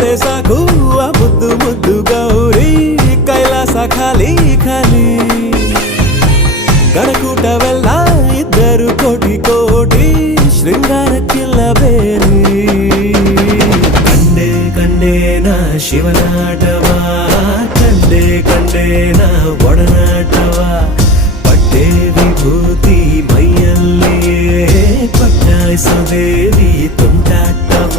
ಬಿಟ್ಟರೆ ಸಾಕು ಆ ಮುದ್ದು ಮುದ್ದು ಗೌರಿ ಕೈಲಾಸ ಖಾಲಿ ಖಾಲಿ ಗಣಕೂಟವೆಲ್ಲ ಇದ್ದರು ಕೋಟಿ ಕೋಟಿ ಶೃಂಗಾರಕ್ಕಿಲ್ಲ ಬೇರೆ ಕಂಡೆ ಕಂಡೇನ ಶಿವನಾಟವ ಕಂಡೆ ಕಂಡೇನ ಒಡನಾಟವ ಪಟ್ಟೆ ವಿಭೂತಿ ಮೈಯಲ್ಲಿಯೇ ಪಟ್ಟಾಯಿಸೋ ದೇವಿ ತುಂಟಾಟವ